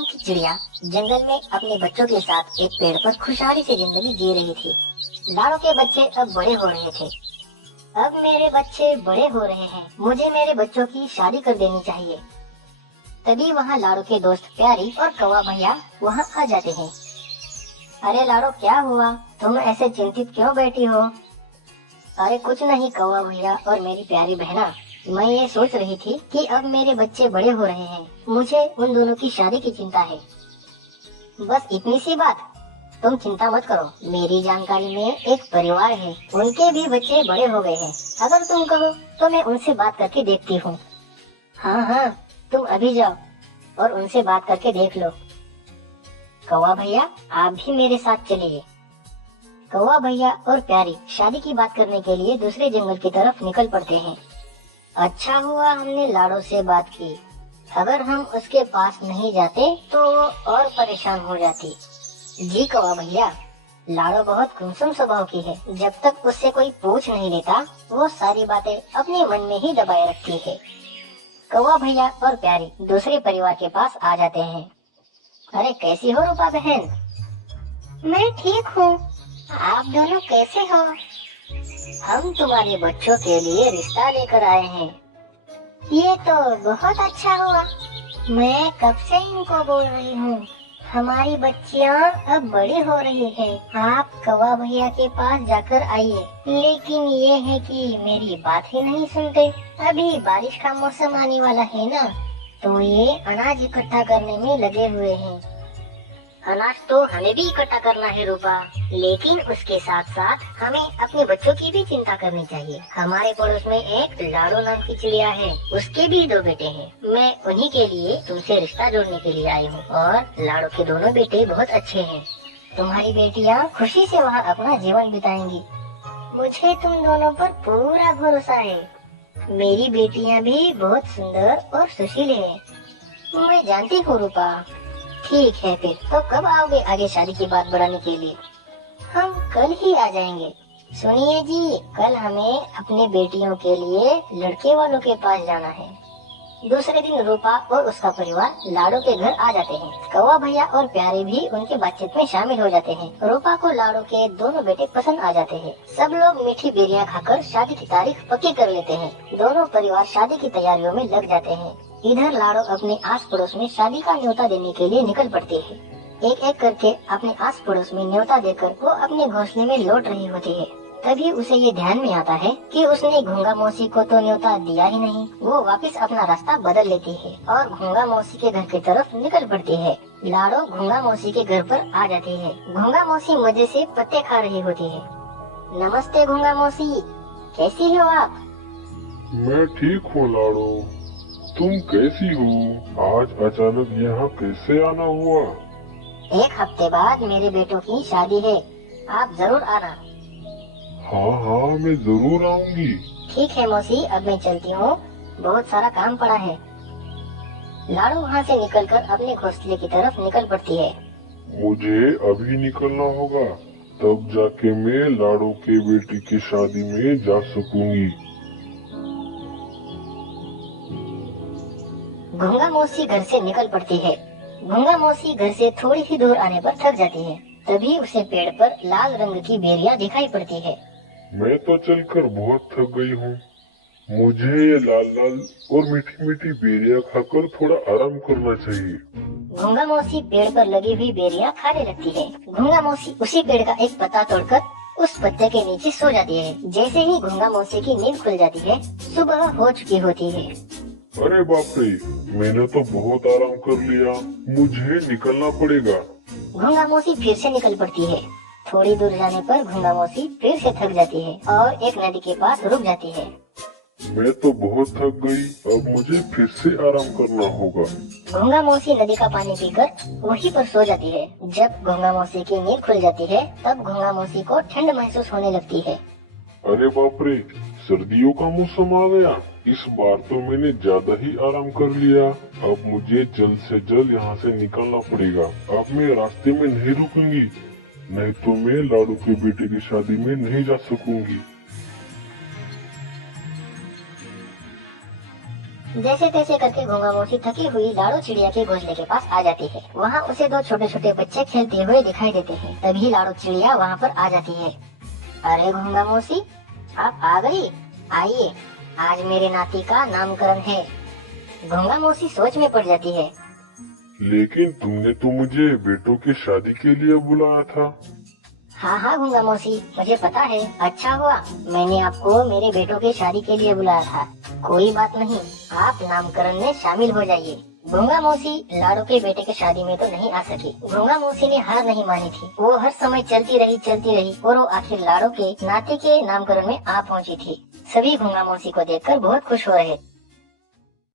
नाम की चिड़िया जंगल में अपने बच्चों के साथ एक पेड़ पर खुशहाली से जिंदगी जी रही थी। लाड़ो के बच्चे अब बड़े हो रहे थे। अब मेरे बच्चे बड़े हो रहे हैं, मुझे मेरे बच्चों की शादी कर देनी चाहिए। तभी वहाँ लाड़ो के दोस्त प्यारी और कौवा भैया वहाँ आ जाते हैं। अरे लाड़ो, क्या हुआ? तुम ऐसे चिंतित क्यों बैठी हो? अरे कुछ नहीं कौवा भैया और मेरी प्यारी बहना, मैं ये सोच रही थी कि अब मेरे बच्चे बड़े हो रहे हैं, मुझे उन दोनों की शादी की चिंता है। बस इतनी सी बात? तुम चिंता मत करो, मेरी जानकारी में एक परिवार है, उनके भी बच्चे बड़े हो गए हैं। अगर तुम कहो तो मैं उनसे बात करके देखती हूँ। हाँ हाँ, तुम अभी जाओ और उनसे बात करके देख लो। कौवा भैया, आप भी मेरे साथ चलिए। कौवा भैया और प्यारी शादी की बात करने के लिए दूसरे जंगल की तरफ निकल पड़ते हैं। अच्छा हुआ हमने लाड़ो से बात की, अगर हम उसके पास नहीं जाते तो वो और परेशान हो जाती। जी कौवा भैया, लाड़ो बहुत गुमसुम स्वभाव की है, जब तक उससे कोई पूछ नहीं लेता वो सारी बातें अपने मन में ही दबाए रखती है। कौवा भैया और प्यारी दूसरे परिवार के पास आ जाते हैं। अरे कैसी हो रूपा बहन? मैं ठीक हूँ, आप दोनों कैसे हो? हम तुम्हारे बच्चों के लिए रिश्ता लेकर आए हैं। ये तो बहुत अच्छा हुआ, मैं कब से इनको बोल रही हूँ। हमारी बच्चियाँ अब बड़ी हो रही हैं, आप कौवा भैया के पास जाकर आइए। लेकिन ये है कि मेरी बात ही नहीं सुनते। अभी बारिश का मौसम आने वाला है ना, तो ये अनाज इकट्ठा करने में लगे हुए हैं। अनाज तो हमें भी इकट्ठा करना है रूपा, लेकिन उसके साथ साथ हमें अपने बच्चों की भी चिंता करनी चाहिए। हमारे पड़ोस में एक लाड़ो नाम की चिड़िया है, उसके भी 2 बेटे हैं। मैं उन्हीं के लिए तुमसे रिश्ता जोड़ने के लिए आई हूँ और लाड़ो के दोनों बेटे बहुत अच्छे हैं। तुम्हारी बेटियाँ खुशी से वहाँ अपना जीवन बिताएंगी। मुझे तुम दोनों पर पूरा भरोसा है। मेरी बेटियाँ भी बहुत सुंदर और सुशील है। मैं जानती हूँ रूपा। ठीक है, फिर तो कब आओगे आगे शादी की बात बढ़ाने के लिए? हम कल ही आ जाएंगे। सुनिए जी, कल हमें अपने बेटियों के लिए लड़के वालों के पास जाना है। दूसरे दिन रूपा और उसका परिवार लाड़ो के घर आ जाते हैं। कौवा भैया और प्यारे भी उनके बातचीत में शामिल हो जाते हैं। रूपा को लाड़ो के दोनों बेटे पसंद आ जाते हैं। सब लोग मीठी बेरियां खाकर शादी की तारीख पक्की कर लेते हैं। दोनों परिवार शादी की तैयारियों में लग जाते हैं। इधर लाड़ो अपने आस पड़ोस में शादी का न्योता देने के लिए निकल पड़ती है। एक एक करके अपने आस पड़ोस में न्योता देकर वो अपने घोंसले में लौट रही होती है। तभी उसे ये ध्यान में आता है कि उसने घुंगा मौसी को तो न्योता दिया ही नहीं। वो वापस अपना रास्ता बदल लेती है और घुंगा मौसी के घर की तरफ निकल पड़ती है। लाड़ो घुंगा मौसी के घर पर आ जाती है। घुंगा मौसी मजे से पत्ते खा रही होती है। नमस्ते घुंगा मौसी, कैसी हो आप? मैं ठीक हूँ लाड़ो, तुम कैसी हो? आज अचानक यहाँ कैसे आना हुआ? एक हफ्ते बाद मेरे बेटों की शादी है, आप जरूर आना। हाँ हाँ, मैं जरूर आऊंगी। ठीक है मौसी, अब मैं चलती हूँ, बहुत सारा काम पड़ा है। लाड़ो वहाँ से निकलकर अपने घोंसले की तरफ निकल पड़ती है। मुझे अभी निकलना होगा, तब जाके मैं लाड़ो के बेटी की शादी में जा सकूंगी। घुंगा मौसी घर से निकल पड़ती है। घुंगा मौसी घर से थोड़ी ही दूर आने पर थक जाती है। तभी उसे पेड़ पर लाल रंग की बेरियां दिखाई पड़ती है। मैं तो चलकर बहुत थक गई हूँ, मुझे ये लाल लाल और मीठी मीठी बेरियां खाकर थोड़ा आराम करना चाहिए। घुंगा मौसी पेड़ पर लगी हुई बेरियां खाने लगती है। घुंगा मौसी उसी पेड़ का एक पत्ता तोड़कर उस पत्ते के नीचे सो जाती है। जैसे ही घुंगा मौसी की नींद खुल जाती है, सुबह हो चुकी होती है। अरे बाप रे, मैंने तो बहुत आराम कर लिया, मुझे निकलना पड़ेगा। घुंगा मौसी फिर से निकल पड़ती है। थोड़ी दूर जाने पर घुंगा मौसी फिर से थक जाती है और एक नदी के पास रुक जाती है। मैं तो बहुत थक गई, अब मुझे फिर से आराम करना होगा। घुंगा मौसी नदी का पानी पीकर वहीं पर सो जाती है। जब घुंगा मौसी की नींद खुल जाती है, तब घुंगा मौसी को ठंड महसूस होने लगती है। अरे बाप रे, सर्दियों का मौसम आ गया। इस बार तो मैंने ज्यादा ही आराम कर लिया। अब मुझे जल्द से जल्द यहाँ से निकलना पड़ेगा। अब मैं रास्ते में नहीं रुकूंगी, नहीं तो मैं लाड़ू के बेटे की शादी में नहीं जा सकूंगी। जैसे तैसे करके घोंगा मौसी थकी हुई लाड़ो चिड़िया के घोंसले के पास आ जाती है। वहाँ उसे दो छोटे छोटे बच्चे खेलते हुए दिखाई देते हैं। तभी लाड़ो चिड़िया वहाँ पर आ जाती है। अरे घोंगा मौसी, आप आ गई। आइए, आज मेरे नाती का नामकरण है। घोंगा मौसी सोच में पड़ जाती है। लेकिन तुमने तो मुझे बेटों की शादी के लिए बुलाया था। हाँ हाँ घोंगा मौसी, मुझे पता है। अच्छा हुआ मैंने आपको मेरे बेटों की शादी के लिए बुलाया था। कोई बात नहीं, आप नामकरण में शामिल हो जाइए। घोंगा मौसी लाड़ो के बेटे की शादी में तो नहीं आ सकी। घोंगा मौसी ने हार नहीं मानी थी। वो हर समय चलती रही और वो आखिर लाड़ो के नाती के नामकरण में आ पहुंची थी। सभी घोंगा मौसी को देखकर बहुत खुश हो रहे।